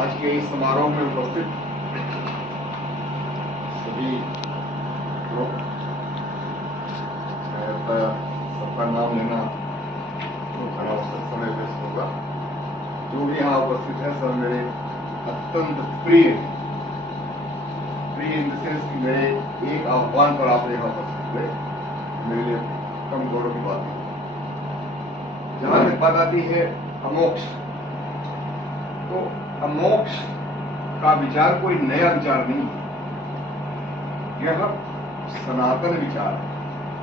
आज के इस समारोह में उपस्थित सभी लोग, सबका नाम लेना तो अनावश्यक समय व्यस्त होगा। जो भी यहाँ उपस्थित है सब मेरे अत्यंत प्रिय इन द सेंस कि मेरे एक आह्वान पर आप यहाँ उपस्थित हुए, मेरे लिए कम गौरव की बात नहीं। जहां तक बात आती है अमोक्ष, तो अमोक्ष का विचार कोई नया विचार नहीं है। यह सनातन विचार है,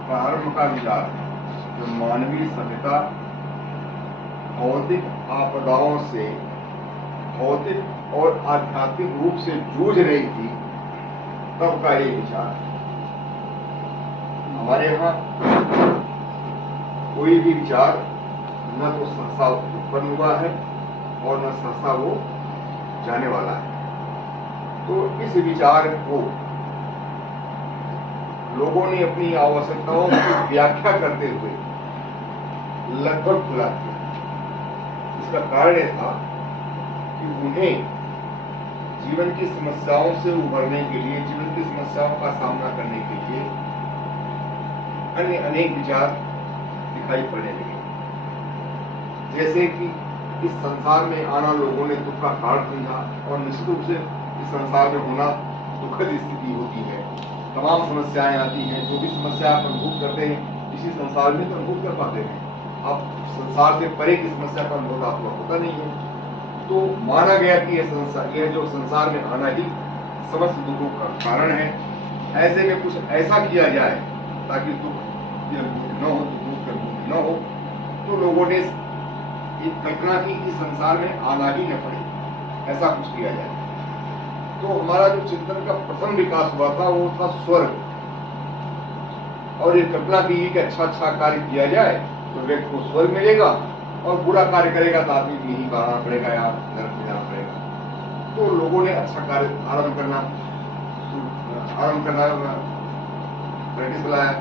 प्रारंभ का विचार है, जो मानवीय सभ्यता भौतिक आपदाओं से भौतिक और आध्यात्मिक रूप से जूझ रही थी, तब का ये विचार है। हमारे यहाँ कोई भी विचार न तो सहसा उत्पन्न हुआ है और न सहसा वो जाने वाला है। तो इस विचार को लोगों ने अपनी आवश्यकताओं की व्याख्या करते हुए लगभग भुला दिया। इसका कारण यह था कि उन्हें जीवन की समस्याओं से उभरने के लिए, जीवन की समस्याओं का सामना करने के लिए अन्य अनेक विचार दिखाई पड़ने लगे। जैसे कि इस संसार में आना लोगों ने दुख का कारण समझा, और निश्चित रूप से इस संसार में होना दुखद स्थिति होती है। तमाम समस्याएं आती हैं। जो भी समस्या आप अनुभव करते हैं इसी संसार में तो अनुभव कर पाते हैं। आप संसार से परे की समस्या का अनुभव आपको होता नहीं है। तो माना गया कि यह जो संसार में आना ही समस्त दुखों का कारण है। ऐसे में कुछ ऐसा किया जाए ताकि दुख न हो, दुख न हो। तो लोगों ने एक कल्पना की कि संसार में आना ही न पड़े, ऐसा कुछ किया जाए। तो हमारा जो चिंतन का प्रथम विकास हुआ था वो था स्वर्ग, और ये कल्पना की कि अच्छा कार्य किया जाए तो व्यक्ति को स्वर्ग मिलेगा, और बुरा कार्य करेगा तो आदमी को यही करना पड़ेगा या नरक में जाना पड़ेगा। तो लोगों ने अच्छा कार्य आरंभ करना प्रैक्टिस लाया।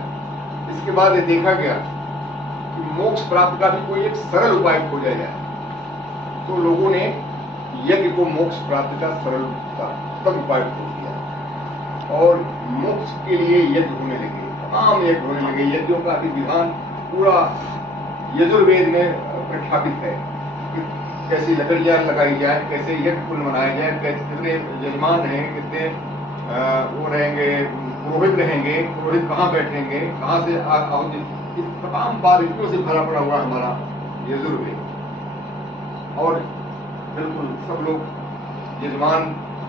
इसके बाद ये देखा गया कि मोक्ष प्राप्त का भी कोई एक सरल उपाय खोजा जाए। तो लोगों ने यज्ञ को मोक्ष प्राप्ति का सरलतम उपाय खोज दिया, और मोक्ष के लिए यज्ञ होने लगे, तमाम यज्ञ होने लगे। यज्ञों का विधान पूरा यजुर्वेद में प्रख्यापित है कि कैसी लकड़ियां लगाई जाए, कैसे यज्ञ कुंड बनाए जाए, कितने यजमान हैं, कितने वो रहेंगे, पुरोहित रहेंगे, पुरोहित कहाँ बैठेंगे, कहाँ से आहुति, इस तमाम बारीकियों से भरा पड़ा हुआ हमारा यजुर्वेद। और बिल्कुल सब लोग यजमान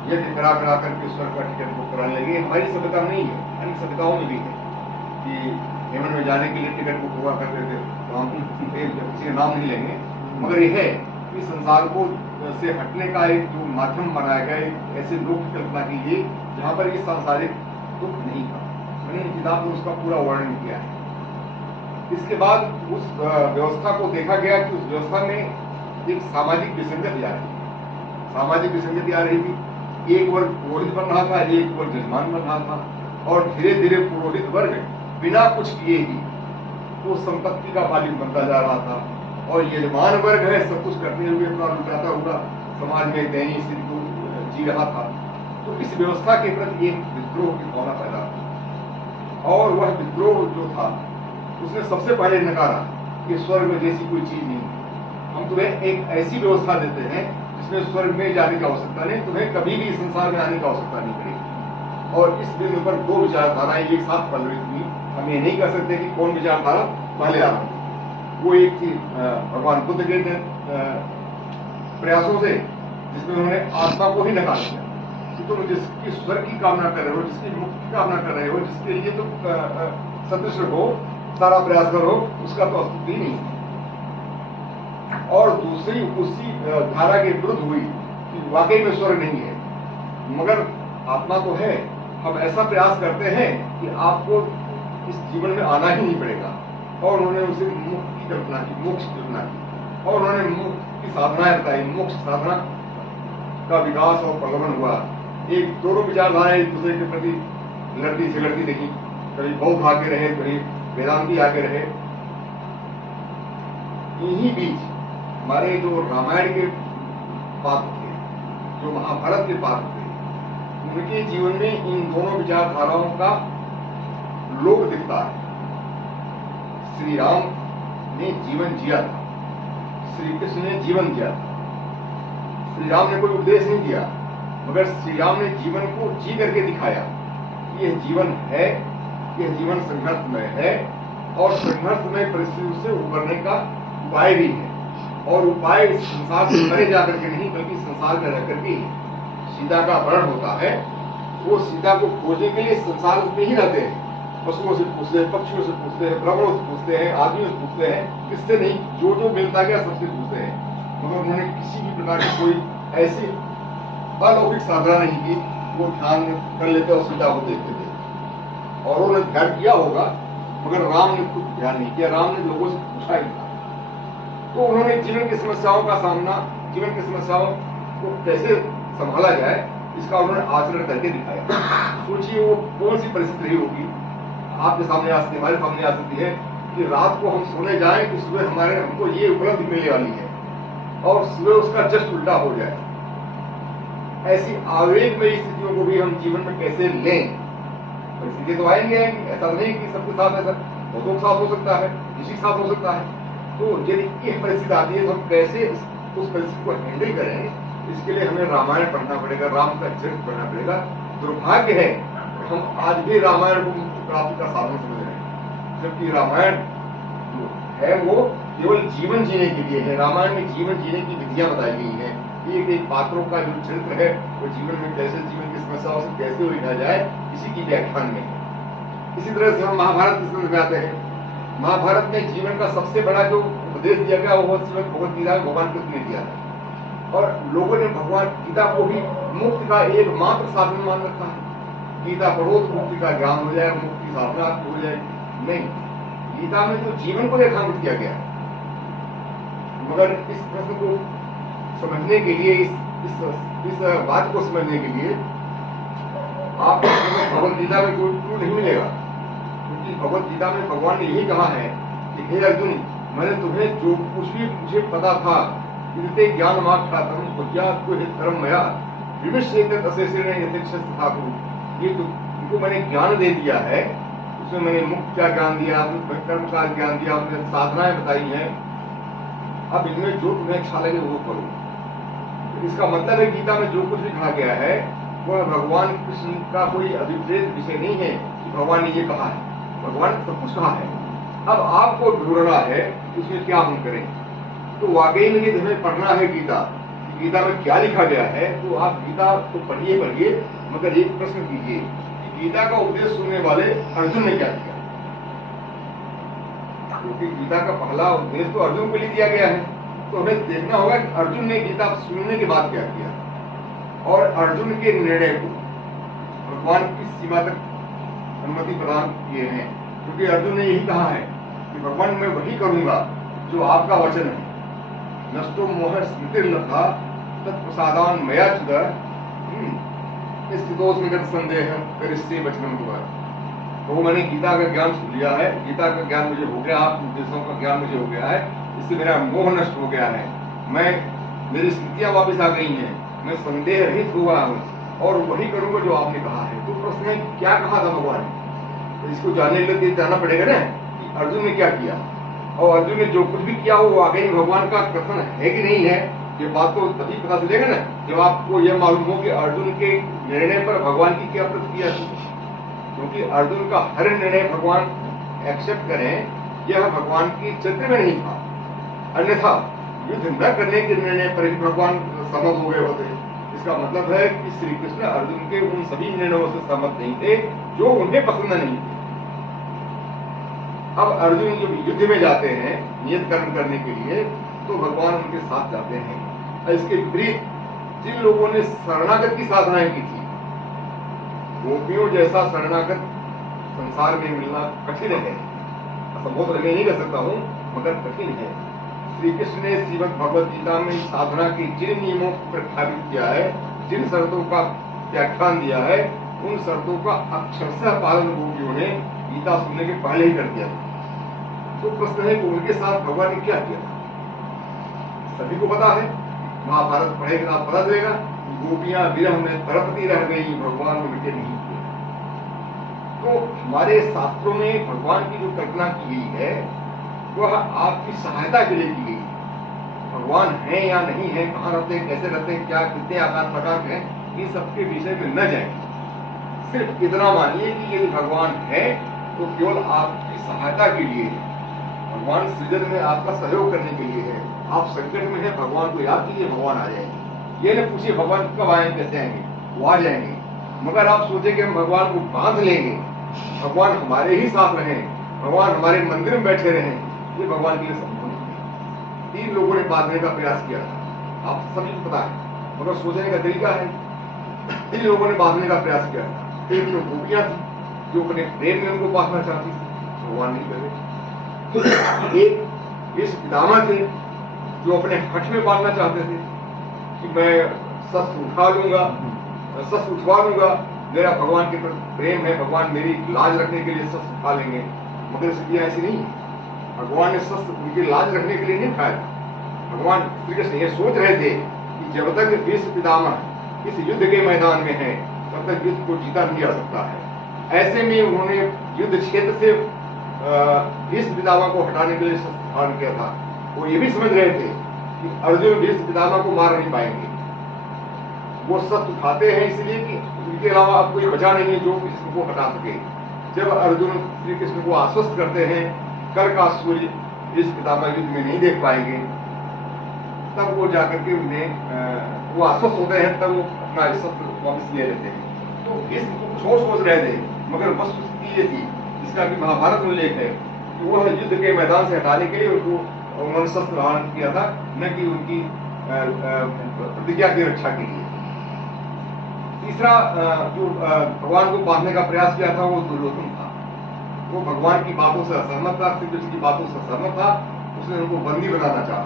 यज्ञ करा करके ईश्वर का टिकट बुक कराने लगे। हमारी सभ्यता नहीं है, अन्य सभ्यताओं में भी है कि हेमन में जाने के लिए टिकट बुक हुआ करते थे। तो हम किसी का नाम नहीं लेंगे, मगर यह है कि संसार को से हटने का एक जो माध्यम बनाया गया, एक ऐसे लोक की कल्पना कीजिए जहाँ पर ये सांसारिक दुख नहीं था। मैंने किताब में उसका पूरा वर्णन किया है। इसके बाद उस व्यवस्था को देखा गया कि उस व्यवस्था में एक सामाजिक विसंगति आ रही थी। सामाजिक विसंगति आ रही थी। एक वर्ग पुरोहित बन रहा था, एक वर्ग यजमान बन रहा था, और धीरे धीरे पुरोहित वर्ग बिना कुछ किए ही वो संपत्ति का मालिक बनता जा रहा था, और यजमान वर्ग है सब कुछ करते हुए अपना लुटाता हुआ समाज में दयनीय स्थिति जी रहा था। तो इस व्यवस्था के प्रति एक विद्रोह की भावना पैदा हुई, और वह विद्रोह जो था उसने सबसे पहले नकारा कि स्वर्ग जैसी कोई चीज नहीं, हम तुम्हें एक ऐसी व्यवस्था देते हैं जिसमें स्वर्ग में जाने की आवश्यकता नहीं, तुम्हें कभी भी संसार में आने की आवश्यकता नहीं पड़ेगी। और इस बिंदु पर दो विचारधाराएं एक साथ पलवित हुई। हम ये नहीं कह सकते कि कौन विचारधारा पहले आ रही। वो एक थी भगवान बुद्ध के प्रयासों से, जिसमें उन्होंने आत्मा को ही नकार दिया कि तुम जिसकी स्वर्ग की कामना कर रहे हो, जिसकी मुक्ति की कामना कर रहे हो, जिसके लिए तुम सदृश हो, सारा प्रयास करो, उसका तो अस्तित्व ही नहीं। और दूसरी उसी धारा के विरुद्ध हुई कि वाकई में स्वर्ग नहीं है, मगर आत्मा तो है। हम ऐसा प्रयास करते हैं कि आपको इस जीवन में आना ही नहीं पड़ेगा। और उन्होंने उसे मुक्ति की कल्पना की, मोक्ष की कल्पना की, और उन्होंने मोक्ष की साधनाएं बताई। मोक्ष साधना का विकास और प्रलोभन हुआ। एक दोनों विचारधाराएं एक दूसरे के प्रति लड़ती झगड़ती रही। कभी बौद्ध आगे रहे, कभी वेदांती आगे रहे। इन्हीं बीच हमारे जो रामायण के पात्र थे, जो महाभारत के पात्र थे, उनके जीवन में इन दोनों विचारधाराओं का लोक दिखता है। श्री राम ने जीवन जिया था, श्री कृष्ण ने जीवन जिया था। श्री राम ने कोई उपदेश नहीं दिया, मगर श्री राम ने जीवन को जी करके दिखाया। यह जीवन है, यह जीवन संघर्षमय है और संघर्षमय परिस्थितियों से उबरने का उपाय भी है। और उपाय इस संसार से मरे जाकर के नहीं, बल्कि संसार में रह करके सीता का वर्ण होता है। वो सीता को खोजने के लिए संसार में ही रहते हैं, पशुओं से पूछते हैं, पक्षियों से पूछते हैं, ब्राह्मणों से पूछते हैं, आदमियों से पूछते हैं, किससे नहीं, जो जो मिलता गया सबसे पूछते हैं, मगर उन्होंने किसी भी प्रकार की कोई ऐसी अलौकिक साधना नहीं की। वो ध्यान कर लेते और सीता को देखते थे, और उन्होंने ध्यान किया होगा, मगर राम ने खुद ध्यान नहीं किया। राम ने लोगों से पूछा ही था। तो उन्होंने जीवन की समस्याओं का सामना, जीवन की समस्याओं को कैसे संभाला जाए, इसका उन्होंने आचरण करके दिखाया। सोचिए वो कौन सी परिस्थिति रही होगी, आपके सामने आ सकती है, हमारे सामने आ सकती है कि रात को हम सोने जाएं कि सुबह हमको ये उपलब्धि मिलने वाली है, और सुबह उसका जस्ट उल्टा हो जाए। ऐसी आवेगमयी स्थितियों को भी हम जीवन में कैसे लें? परिस्थिति तो आएंगे, ऐसा नहीं कि सबके साथ ऐसा, बहुतों के साथ हो सकता है, किसी के साथ हो सकता है। तो यदि एक परिस्थिति आती है तो हम कैसे उस परिस्थिति को हैंडल करें, इसके लिए हमें रामायण पढ़ना पड़ेगा, राम का चरित्र पढ़ना पड़ेगा। दुर्भाग्य है हम आज भी रामायण को मुक्ति प्राप्ति का साधन समझ रहे हैं, जबकि रामायण जो है वो केवल जीवन जीने के लिए है। रामायण में जीवन जीने की विधियां बताई गई हैं। एक एक पात्रों का जो चरित्र है वो जीवन में कैसे, जीवन की समस्याओं से कैसे उलझा जाए, इसी की व्याख्यान में है। इसी तरह से हम महाभारत की समझ में आते हैं। महाभारत में जीवन का सबसे बड़ा जो उपदेश दिया गया वो भगवत गीता भगवान कृष्ण ने दिया था, और लोगों ने भगवान गीता को भी मुक्ति का एकमात्र साधन मान रखा है। गीता पढ़ो तो मुक्ति का ज्ञान हो जाए, मुक्ति साधना आपको हो जाए। नहीं, गीता में तो जीवन को रेखांकित किया गया है। मगर इस प्रश्न को समझने के लिए, इस बात को समझने के लिए आपको भगवत गीता में कोई क्लू नहीं मिलेगा, क्योंकि भगवत गीता में भगवान ने यही कहा है कि हे अर्जुन, मैंने तुम्हें जो कुछ भी मुझे पता था, इतने ज्ञान धर्म मया ये तुमको मैंने ज्ञान दे दिया है। उसमें मैंने मुक्ति का ज्ञान दिया, कर्म का ज्ञान दिया, उसने साधनाएं बताई हैं। अब इनमें जो तुम्हें अच्छा लगे वो करो। इसका मतलब है गीता में जो कुछ भी कहा गया है वह भगवान कृष्ण का कोई अभिप्रेत विषय नहीं है कि भगवान ने ये कहा है। भगवान ने सब कुछ कहा है। अब आपको ढूंढना है उसमें क्या हम करें। तो वाकई में यदि हमें पढ़ना है गीता में क्या लिखा गया है, तो आप गीता को पढ़िए, मगर एक प्रश्न कीजिए कि गीता का उपदेश सुनने वाले अर्जुन ने क्या किया। क्योंकि गीता का पहला उपदेश तो अर्जुन को लिए दिया गया है, तो हमें देखना होगा कि अर्जुन ने गीता सुनने के बाद क्या किया, और अर्जुन के निर्णय को भगवान किस सीमा तक अनुमति प्रदान किए हैं। क्योंकि अर्जुन ने यही कहा है कि भगवान मैं वही करूंगा जो आपका वचन है। नष्टो मोह स्मृतिर्लब्धा तत्प्रसादान मया चुदा स्थितोस्मिगत संदेह करिष्ये वचनम द्वारा। तो मैंने गीता का ज्ञान सुन लिया है, गीता का ज्ञान मुझे हो गया, आप उपदेशों का ज्ञान मुझे हो गया है, इससे मेरा मोह नष्ट हो गया है, मेरी स्थितियां वापस आ गई हैं, मैं संदेह रहित हुआ हूँ और वही करूंगा जो आपने कहा है। तो प्रश्न है क्या कहा था भगवान ने, तो इसको जानने के लिए जानना पड़ेगा ना कि अर्जुन ने क्या किया, और अर्जुन ने जो कुछ भी किया हो वाकई भगवान का कथन है कि नहीं है। ये बात तो तभी पता चलेगा ना जब आपको यह मालूम हो कि अर्जुन के निर्णय पर भगवान की क्या प्रतिक्रिया थी। क्योंकि अर्जुन का हर निर्णय भगवान एक्सेप्ट करें यह भगवान की चित्र में नहीं था, अन्यथा युद्ध न करने के निर्णय पर ही भगवान सहमत हो गए होते। इसका मतलब है कि श्री कृष्ण अर्जुन के उन सभी निर्णयों से सहमत नहीं थे जो उन्हें पसंद नहीं थे। अब अर्जुन जब युद्ध में जाते हैं नियत कर्म करने के लिए, तो भगवान उनके साथ जाते हैं। इसके विपरीत जिन लोगों ने शरणागत की साधनाएं की थी, गोपियों जैसा शरणागत संसार में मिलना कठिन है। असंभव तो मैं नहीं कर सकता हूं, मगर कठिन है। श्री कृष्ण ने श्रीमद् भगवद गीता में साधना के जिन नियमों को प्रख्यापित किया है, जिन शर्तों का व्याख्यान दिया है, उन शर्तों का अक्षरशः पालन गोपियों ने गीता सुनने के पहले ही कर दिया। तो प्रश्न है कि उनके साथ भगवान ने क्या किया। सभी को पता है महाभारत पढ़ेगा आप पता चलेगा, गोपियां विरह में तड़पती रह गई, भगवान उनके नहीं हुए। तो हमारे शास्त्रों में भगवान की जो कल्पना की गई है वह आपकी सहायता के लिए की गई है। भगवान है या नहीं है, कहाँ रहते हैं, कैसे रहते हैं, क्या कितने आकार प्रकार के हैं, इन सबके विषय में न जाएंगे। सिर्फ इतना मानिए कि यदि भगवान है तो केवल आपकी सहायता के लिए है। भगवान सृजन में आपका सहयोग करने के लिए है। आप संकट में है, भगवान को याद कीजिए, भगवान आ जाएंगे। ये न पूछिए भगवान कब आएंगे, कैसे आएंगे, वो आ जाएंगे। मगर आप सोचे कि हम भगवान को बांध लेंगे, भगवान हमारे ही साथ रहें, भगवान हमारे मंदिर में बैठे रहें, ये भगवान के लिए संभव नहीं है। 3 लोगों ने बांधने का प्रयास किया था, आप सभी को पता है, मगर सोचने का तरीका है। 3 लोगों ने बांधने का प्रयास किया था। एक तो गोपियां थी जो अपने प्रेम में उनको बांधना चाहती थी, भगवान नहीं करे। एक इस पितामह थे जो अपने हठ में बांधना चाहते थे कि मैं शस्त्र उठा लूंगा, शस्त्र उठवा लूंगा, मेरा भगवान के प्रति प्रेम है, भगवान मेरी लाज रखने के लिए शस्त्र उठा लेंगे। मगर स्थिति ऐसी नहीं है। भगवान ने शस्त्र उनकी लाज रखने के लिए नहीं उठाया। भगवान श्री कृष्ण ये सोच रहे थे कि जब तक भीष्म पितामह इस युद्ध के मैदान में है तब तक युद्ध को जीता नहीं जा सकता है। ऐसे में उन्होंने युद्ध क्षेत्र से भीष्म पितामह को हटाने के लिए शस्त्र धारण किया था। वो ये भी समझ रहे थे कि अर्जुन भीष्म पितामह को मार नहीं पाएंगे। वो शस्त्र उठाते हैं इसलिए कि उनके अलावा अब कोई बचा नहीं है जो कृष्ण को हटा सके। जब अर्जुन श्री कृष्ण को आश्वस्त करते हैं कर का सूर्य भीष्म पितामह युद्ध में नहीं देख पाएंगे, तब वो जाकर के उन्हें वो आश्वस्त होते हैं, तब वो अपना शस्त्र वापस ले लेते हैं। तो भीष्म को कुछ और सोच रहे थे, मगर वस्तुस्थिति ये थी जिसका कि महाभारत में उल्लेख है कि वह युद्ध के मैदान से हटाने के लिए उनको उन्होंने शस्त्र धारण किया था, न कि उनकी प्रतिज्ञा की रक्षा के लिए। तीसरा जो भगवान को बांधने का प्रयास किया था वो दुर्योधन था। वो भगवान की बातों से असहमत था, श्री कृष्ण की बातों से असहमत था। उसने उनको बंदी बनाना चाहा।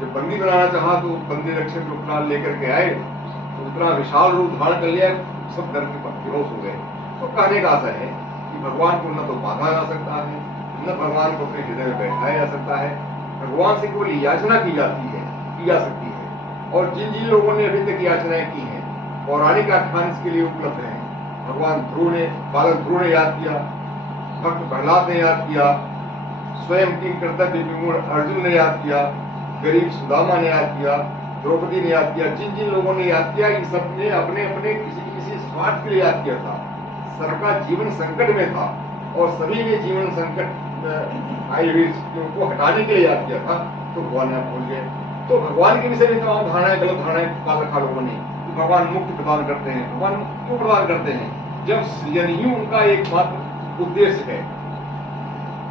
जब बंदी बनाना चाहा तो बंदी रक्षक रूप लेकर के आए तो उतना विशाल रूप धारण कर लिया, सब डर के बेहोश हो गए। तो कहने का आशा है कि भगवान को न तो बांधा जा सकता है, न भगवान को अपने हृदय में बैठाया जा सकता है। भगवान से केवल याचना की जाती है, की जा सकती है। और जिन जिन लोगों ने अभी तक याचनाएं की हैं, पौराणिक आख्यान इसके लिए उपलब्ध है। भगवान ध्रुव ने, बालक ध्रुव ने याद किया, भक्त प्रहलाद ने याद किया, स्वयं की कर्तव्य विमूढ़ अर्जुन ने याद किया, गरीब सुदामा ने याद किया, द्रौपदी ने याद किया। जिन जिन लोगों ने याद किया, इन सब ने अपने अपने किसी स्वार्थ के लिए याद किया था। सबका जीवन संकट में था और सभी ने जीवन संकट आई हुई स्थितियों को हटाने के लिए याद किया था। तो भगवान ने भूल गए। तो भगवान के विषय में तमाम धारणाएं, गलत धारणाएं पाल रखा लोगों ने। भगवान मुक्ति प्रदान करते हैं। भगवान क्यों प्रदान करते हैं? जब सृजन ही उनका एकमात्र उद्देश्य है।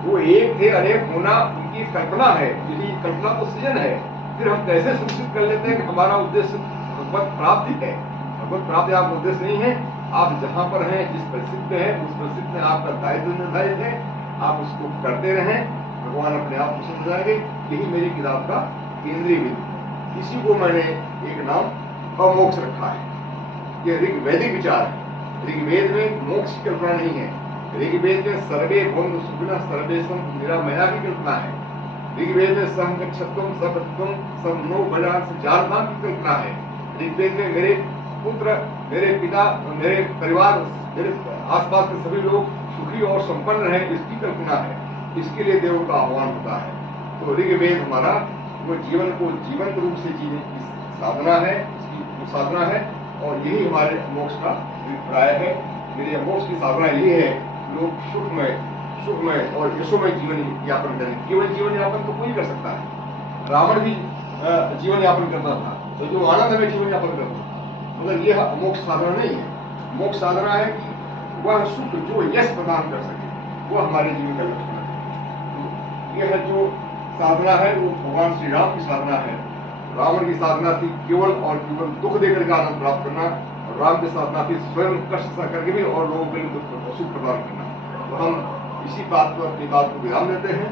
वो एक थे, अनेक होना उनकी कल्पना है। यदि कल्पना तो सृजन है, फिर हम कैसे सुनिश्चित कर लेते हैं कि हमारा उद्देश्य भगवत प्राप्ति है? भगवत प्राप्ति आपका उद्देश्य नहीं है। आप जहां पर हैं, जिस परिस्थिति में है, उस परिस्थिति में आपका दायित्व निर्धारित है, आप उसको करते रहें, भगवान अपने आप को समझ जाएंगे। यही मेरी किताब का केंद्रीय बिंदु। इसी को मैंने एक नाम अमोक्ष रखा है। ये ऋग्वैदिक विचार है। ऋग्वेद में मोक्ष की कल्पना नहीं है। ऋग्वेद में सर्वे भौम सुखिनः सर्वेषां निरामया की कल्पना है। ऋग्वेद में सहंगच्छत्वम सपत्वम समनो बलांस जानता की कल्पना है। ऋग्वेद में मेरे पुत्र, मेरे पिता, मेरे परिवार, मेरे आसपास के सभी लोग सुखी और संपन्न रहें, इसकी कल्पना है। इसके लिए देव का आह्वान होता है। तो ऋग्वेद हमारा वो जीवन को जीवंत रूप से जीने की साधना है, इसकी साधना है। और यही हमारे मोक्ष का अभिप्राय है। मेरे मोक्ष की साधना यही है, लोग सुखमय और यशोमय जीवन यापन करें। केवल जीवन यापन तो कोई कर सकता है। रावण भी जीवन यापन करता था, तो जो आनंद में जीवन यापन करता था। मगर यह मोक्ष साधना नहीं है। मोक्ष साधना है कि वह सुख जो यश प्रदान कर सके, वो हमारे जीवन का लक्षण है। यह जो साधना है वो भगवान श्री राम की साधना है। रावण की साधना थी केवल और केवल दुख देकर के आनंद प्राप्त करना, और राम की साधना थी स्वयं कष्ट सह करके भी और लोगों के लिए सुख प्रदान करना। तो हम इसी बात पर अपनी बात को विराम देते हैं।